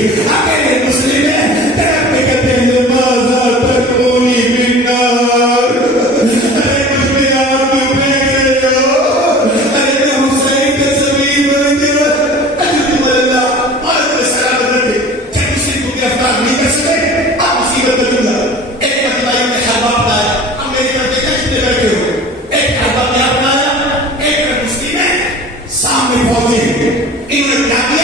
اکیلے مسلم ہیں طرف پہ کہتے ہیں ماذا ترمونی بالنار. ارے مجھ میں آپ کیوں پھینک رہے ہو؟ ارے میں حسین کا زمین بن گیا. اجر اللہ عورت میں سلامت رکھے. جب کسی کو گرفتار نہیں کر سکے آپ مصیبت میں ڈوبا. ایک مرتبہ ابن حباب اپنایا. اب میری طرف دیکھا کتنے بیٹھے ہو. ایک حباب نے اپنایا. ایک مسلم ہے سامنے فوجی. انہوں نے کیا